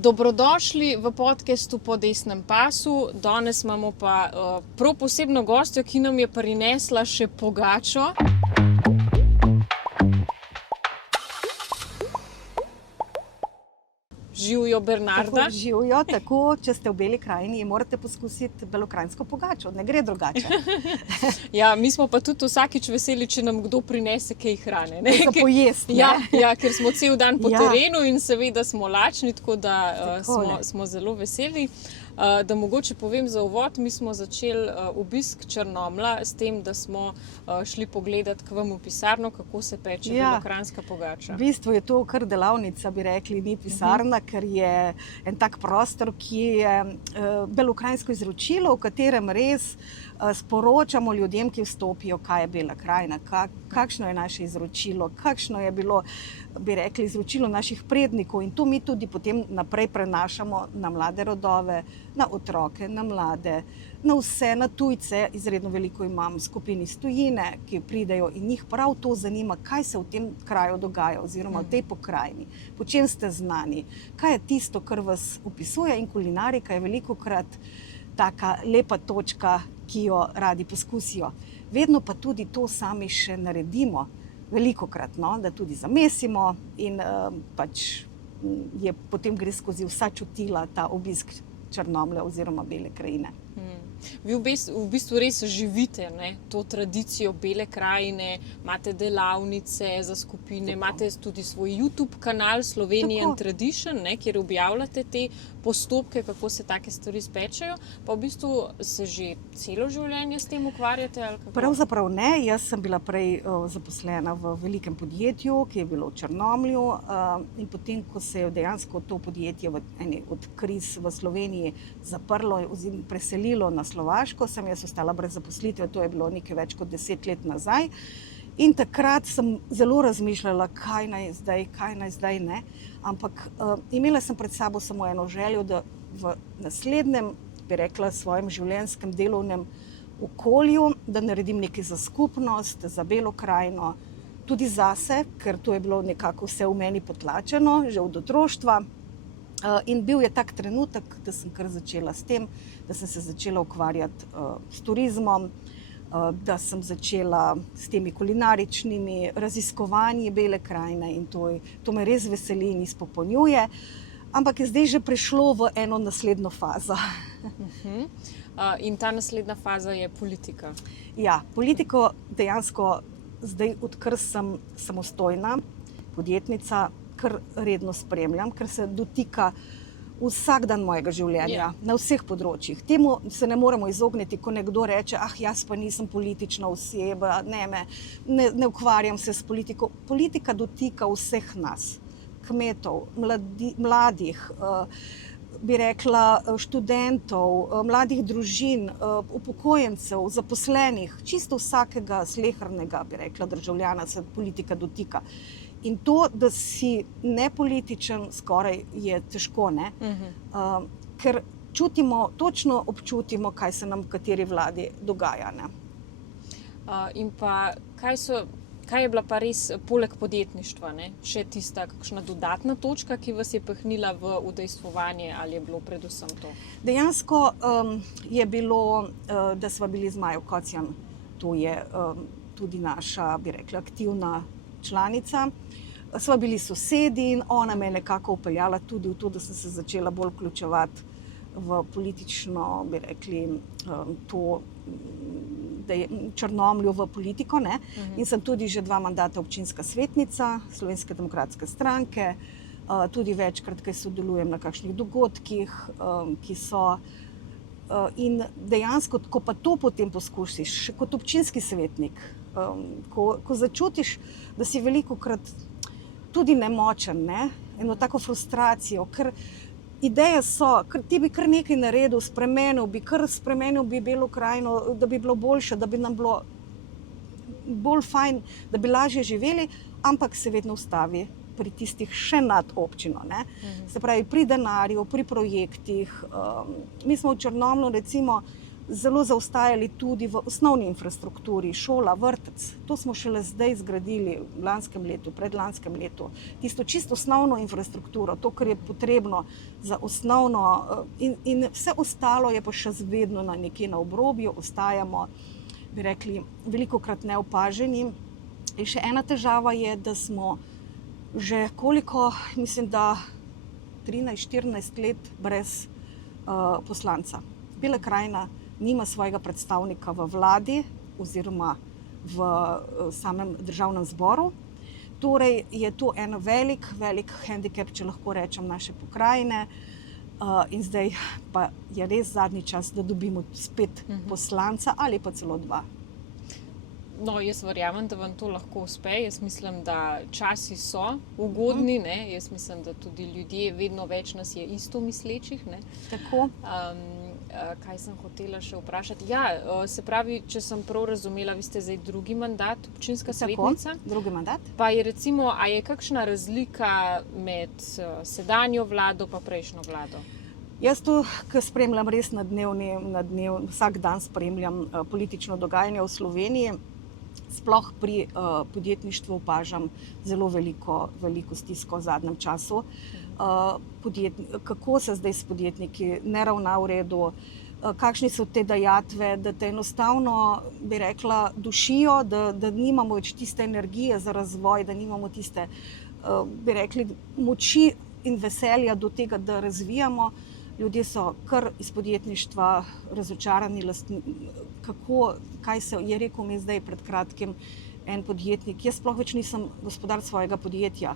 Dobrodošli v podcastu Po desnem pasu. Danes imamo pa prav posebno gostjo, ki nam je prinesla še pogačo. Živjo Bernarda. Živjo, tako, če ste v Beli krajini, morate poskusiti belokranjsko pogačo, ne gre drugače. Ja, mi smo pa tudi vsakič veseli, če nam kdo prinese kaj hrane. Ne? Za pojesti, ne? Ja, ker smo cel dan po terenu in seveda smo lačni, tako da smo zelo veseli. Da mogoče povem za uvod, mi smo začeli obisk Črnomlja s tem, da smo šli pogledati k vam v pisarno, kako se peče belokranjska pogača. V bistvu je to kar delavnica, bi rekli, ni pisarna, ker je en tak prostor, ki je belokranjsko izročilo, v katerem res sporočamo ljudem, ki vstopijo, kaj je Bela krajina, kakšno je naše izročilo, kakšno je bilo, bi rekli, izročilo naših prednikov, in to mi tudi potem naprej prenašamo na mlade rodove, na otroke, na mlade, na vse, na tujce. Izredno veliko imam skupin iz tujine, ki pridejo in jih prav to zanima, kaj se v tem kraju dogaja oziroma v tej pokrajini, po čem ste znani, kaj je tisto, kar vas opisuje, in kulinarika je velikokrat taka lepa točka, ki jo radi poskusijo. Vedno pa tudi to sami še naredimo, velikokrat, no, da tudi zamesimo in potem gre skozi vsa čutila ta obisk Črnomlja oziroma Bele krajine. Vi v bistvu res živite, ne, to tradicijo Bele krajine, imate delavnice za skupine, imate tudi svoj YouTube kanal Slovenian Tradition, ne, kjer objavljate te postopke, kako se take stvari spečejo, pa v bistvu se že celo življenje s tem ukvarjate? Ali kako? Pravzaprav ne, jaz sem bila prej zaposlena v velikem podjetju, ki je bilo v Črnomlju, in potem, ko se je dejansko to podjetje v eni od kriz v Sloveniji zaprlo oziroma preselilo na Slovaško, sem jaz ostala brez zaposlitve, to je bilo nekaj več kot 10 let nazaj. In takrat sem zelo razmišljala, kaj naj zdaj ne. Ampak imela sem pred sabo samo eno željo, da v naslednjem, bi rekla, svojem življenjskem delovnem okolju, da naredim nekaj za skupnost, za Belo krajino, tudi zase, ker to je bilo nekako vse v meni potlačeno, že od otroštva. In bil je tak trenutek, da sem kar začela s tem, da sem se začela ukvarjati s turizmom, da sem začela s temi kulinaričnimi raziskovanji Bele krajine, in to me res veseli in izpopolnjuje. Ampak je zdaj že prišlo v eno naslednjo fazo. In ta naslednja faza je politika. Ja, politiko dejansko zdaj, odkar sem samostojna podjetnica, kar redno spremljam, ker se dotika vsak dan mojega življenja, na vseh področjih. Temu se ne moremo izogniti, ko nekdo reče, jaz pa nisem politična oseba, ne ukvarjam se s politiko. Politika dotika vseh nas, kmetov, mladih, bi rekla, študentov, mladih družin, upokojencev, zaposlenih, čisto vsakega slehernega, bi rekla, državljana se politika dotika. In to, da si nepolitičen, skoraj je težko, ne? Ker točno občutimo, kaj se nam v kateri vladi dogaja, ne? In pa, kaj je bila pa res, poleg podjetništva, ne, še tista kakšna dodatna točka, ki vas je pahnila v udejstvovanje, ali je bilo predvsem to? Dejansko je bilo, da sva bili z Majo Kocjan, to je tudi naša, bi rekla, aktivna članica. Sva bili sosedi in ona me je nekako upeljala tudi v to, da sem se začela bolj vključevati v politično, bi rekli, da je Črnomlju v politiko, ne. In sem tudi že 2 mandata občinska svetnica Slovenske demokratske stranke, tudi večkrat, kaj sodelujem na kakšnih dogodkih, ki so. In dejansko, ko pa to potem poskusiš, kot občinski svetnik, ko začutiš, da si velikokrat tudi nemočen, ne? Eno tako frustracijo, ker ideje so, ker ti bi kar nekaj naredil, spremenil bi Belo krajino, da bi bilo boljše, da bi nam bilo bolj fajn, da bi lažje živeli, ampak se vedno ustavi pri tistih še nad občino, ne? Se pravi, pri denarju, pri projektih. Mi smo v Črnomlju recimo zelo zaostajali tudi v osnovni infrastrukturi, šola, vrtec. To smo šele zdaj zgradili v lanskem letu, predlanskem letu. Tisto čisto osnovno infrastrukturo, to, kar je potrebno za osnovno, in vse ostalo je pa še vedno nekje na obrobju, ostajamo, bi rekli, velikokrat neopaženi. In še ena težava je, da smo že koliko, mislim, da 13-14 let brez poslanca. Bela krajina nima svojega predstavnika v vladi oziroma v samem državnem zboru. Torej je to en velik hendikep, če lahko rečem, naše pokrajine. In zdaj pa je res zadnji čas, da dobimo spet poslanca ali pa celo dva. No, jaz verjamem, da vam to lahko uspe. Jaz mislim, da časi so ugodni, ne? Jaz mislim, da tudi ljudje, vedno več nas je isto mislečih, ne? Tako. Kaj sem hotela še vprašati? Ja, se pravi, če sem prav razumela, vi ste zdaj drugi mandat, občinska svetnica. Tako, drugi mandat. Pa je recimo, a je kakšna razlika med sedanjo vlado pa prejšnjo vlado? Jaz to, ki spremljam res vsak dan spremljam politično dogajanje v Sloveniji, sploh pri podjetništvu opažam zelo veliko stisko v zadnjem času. Kako se zdaj s podjetniki ne ravna v redu, kakšni so te dajatve, da te enostavno, bi rekla, dušijo, da nimamo več tiste energije za razvoj, da nimamo tiste, bi rekli, moči in veselja do tega, da razvijamo. Ljudje so kar iz podjetništva razočarani, kaj se je rekel mi zdaj pred kratkim en podjetnik. Jaz sploh več nisem gospodar svojega podjetja,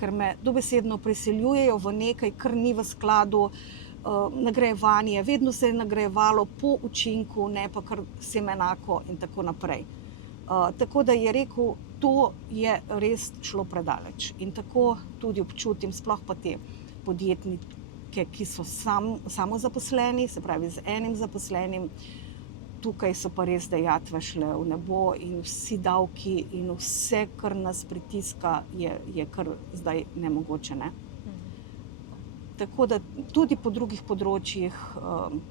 ker me dobesedno priseljujejo v nekaj, kar ni v skladu, nagrajevanje. Vedno se je nagrajevalo po učinku, ne pa kar vsem enako in tako naprej. Tako da je rekel, to je res šlo predaleč. In tako tudi občutim, sploh pa te podjetnike, ki so samozaposleni, se pravi z enim zaposlenim. Tukaj so pa res dajatve šle v nebo in vsi davki in vse, kar nas pritiska, je kar zdaj nemogoče, ne? Tako da tudi po drugih področjih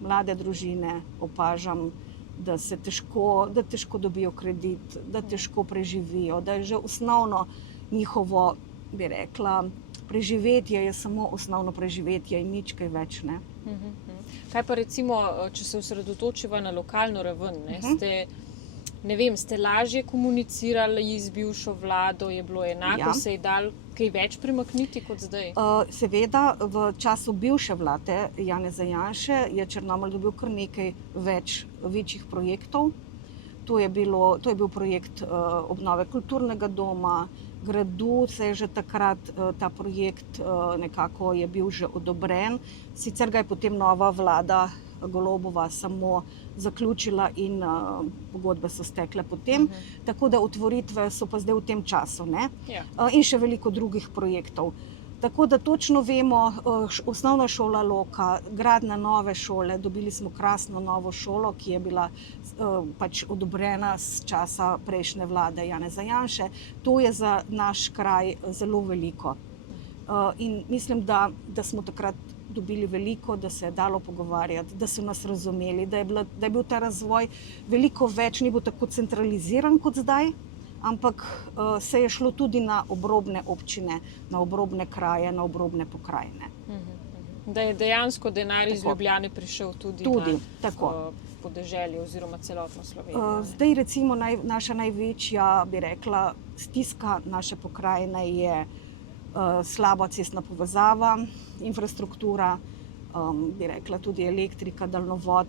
mlade družine opažam, da težko dobijo kredit, da težko preživijo, da je že osnovno njihovo, bi rekla, preživetje je samo osnovno preživetje in nič kaj več, ne. Kaj pa recimo, če se osredotočiva na lokalno raven, ne? Ste lažje komunicirali z bivšo vlado, je bilo enako, se je dalo kaj več premakniti kot zdaj? Seveda, v času bivše vlade Janeza Janše je Črnomelj dobil kar nekaj večjih projektov. To je bil projekt obnove kulturnega doma, gradu, se je že takrat ta projekt nekako je bil že odobren. Sicer ga je potem nova vlada Golobova samo zaključila in pogodbe so stekle potem. Tako da otvoritve so pa zdaj v tem času, ne? In še veliko drugih projektov. Tako da točno vemo, osnovna šola Loka, gradnja nove šole, dobili smo krasno novo šolo, ki je bila pač odobrena z časa prejšnje vlade Janeza Janše. To je za naš kraj zelo veliko. In mislim, da smo takrat dobili veliko, da se je dalo pogovarjati, da so nas razumeli, da je bil ta razvoj veliko več, ni bil tako centraliziran kot zdaj, ampak se je šlo tudi na obrobne občine, na obrobne kraje, na obrobne pokrajine. Da je dejansko denar iz Ljubljane prišel tudi na podeželje oziroma celotno Slovenijo. Zdaj recimo naša največja, bi rekla, stiska naše pokrajine je slaba cestna povezava, infrastruktura, bi rekla tudi elektrika, daljnovod.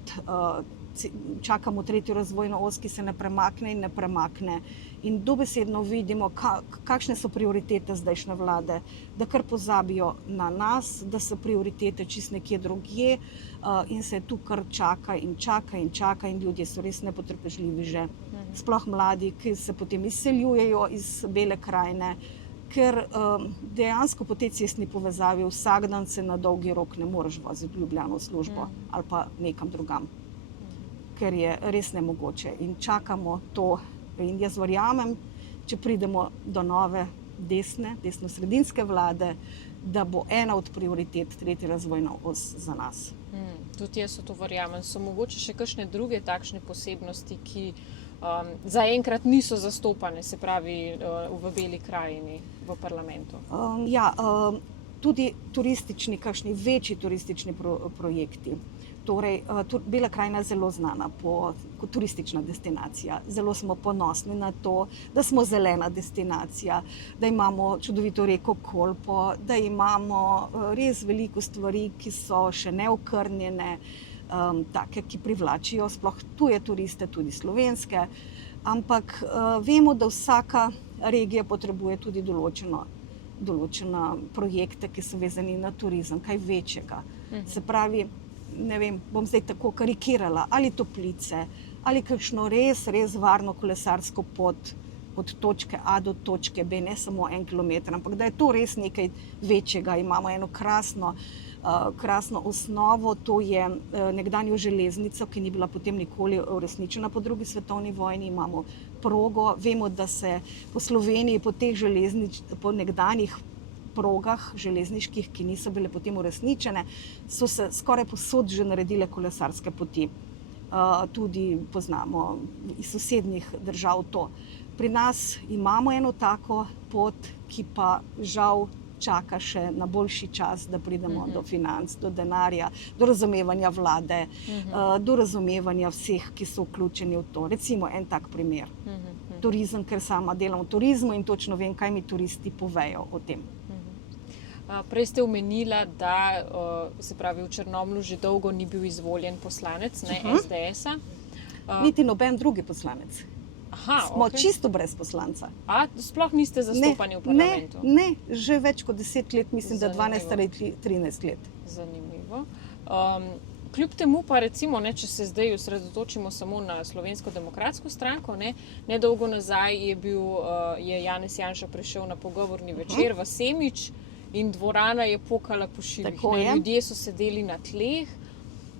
Čakamo tretjo razvojno os, ki se ne premakne in ne premakne. In dobesedno vidimo, kakšne so prioritete zdajšnje vlade, da kar pozabijo na nas, da so prioritete čisto nekje drugje in se tu kar čaka in ljudje so res nepotrpežljivi že. Sploh mladi, ki se potem izseljujejo iz Bele krajine, ker dejansko po tej cestni povezavi vsak dan se na dolgi rok ne moreš voziti v Ljubljano v službo ali pa nekam drugam. Ker je res nemogoče in čakamo to. In jaz verjamem, če pridemo do nove desno-sredinske vlade, da bo ena od prioritet tretja razvojna os za nas. Tudi jaz v to verjamem. So mogoče še kakšne druge takšne posebnosti, ki zaenkrat niso zastopane, se pravi v Beli krajini, v parlamentu? Tudi turistični, kakšni večji turistični projekti. Torej, Bela krajina je zelo znana kot turistična destinacija. Zelo smo ponosni na to, da smo zelena destinacija, da imamo čudovito reko Kolpo, da imamo res veliko stvari, ki so še neokrnjene, take, ki privlačijo sploh tuje turiste, tudi slovenske. Ampak vemo, da vsaka regija potrebuje tudi določene projekte, ki so vezani na turizem, kaj večjega. Se pravi, ne vem, bom zdaj tako karikirala, ali Toplice, ali kakšno res varno kolesarsko pot od točke A do točke B, ne samo 1 kilometer, ampak da je to res nekaj večjega. Imamo eno krasno osnovo, to je nekdanjo železnico, ki ni bila potem nikoli uresničena po drugi svetovni vojni. Imamo progo, vemo, da se po Sloveniji, po nekdanjih progah železniških, ki niso bile potem uresničene, so se skoraj povsod že naredile kolesarske poti. Tudi poznamo iz sosednjih držav to. Pri nas imamo eno tako pot, ki pa žal čaka še na boljši čas, da pridemo do financ, do denarja, do razumevanja vlade, do razumevanja vseh, ki so vključeni v to. Recimo en tak primer. Turizem, ker sama delam v turizmu in točno vem, kaj mi turisti povejo o tem. Prej ste omenila, da se pravi v Črnomlju že dolgo ni bil izvoljen poslanec SDS-a. Niti noben drugi poslanec. Smo okej. čisto brez poslanca. Sploh niste zastopani v parlamentu? Ne, že več kot 10 let, mislim, da 12 ali 13 let. Zanimivo. Kljub temu pa recimo, če se zdaj osredotočimo samo na Slovensko demokratsko stranko, nedolgo nazaj je Janez Janša prišel na pogovorni večer v Semič in dvorana je pokala po šivih. Ljudje so sedeli na tleh,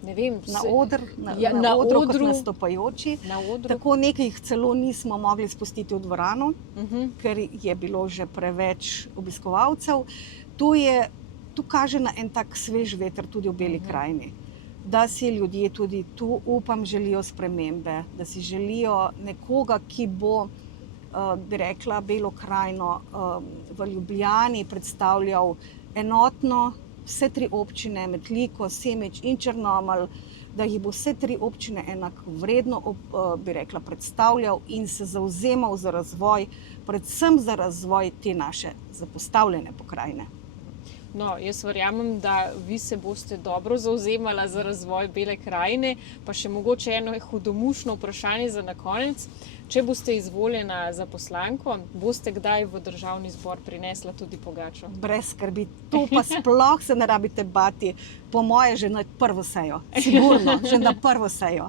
ne vem, na odru kot nastopajoči. Tako nekaj jih celo nismo mogli spustiti v dvorano, ker je bilo že preveč obiskovalcev. To kaže na en tak svež veter tudi v Beli krajini. Da si ljudje tudi tu, upam, želijo spremembe, da si želijo nekoga, ki bo, bi rekla, Belo krajino v Ljubljani predstavljal enotno, vse 3 občine, Metliko, Semič in Črnomelj, da jih bo vse 3 občine enakovredno, bi rekla, predstavljal in se zavzemal za razvoj, predvsem za razvoj te naše zapostavljene pokrajine. No, jaz verjamem, da vi se boste dobro zavzemala za razvoj Bele krajine, pa še mogoče eno hudomušno vprašanje za na konec. Če boste izvoljena za poslanko, boste kdaj v Državni zbor prinesla tudi pogačo? Brez skrbi, to pa sploh se ne rabite bati, po moje že na prvo sejo, sigurno, že na prvo sejo.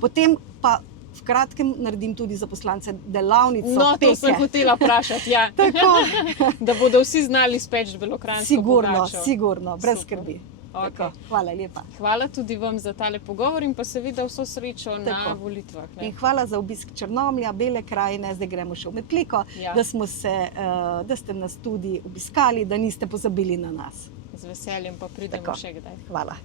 Potem pa v kratkem naredim tudi za poslance delavnico peke. To sem hotela vprašati, ja. Tako. Da bodo vsi znali speči belokranjsko pogačo. Sigurno, brez skrbi. Okay. Hvala lepa. Hvala tudi vam za tale pogovor in pa seveda vso srečo na volitvah. In hvala za obisk Črnomlja, Bele krajine, zdaj gremo še v Metliko, da ste nas tudi obiskali, da niste pozabili na nas. Z veseljem pa pridemo še kdaj. Hvala.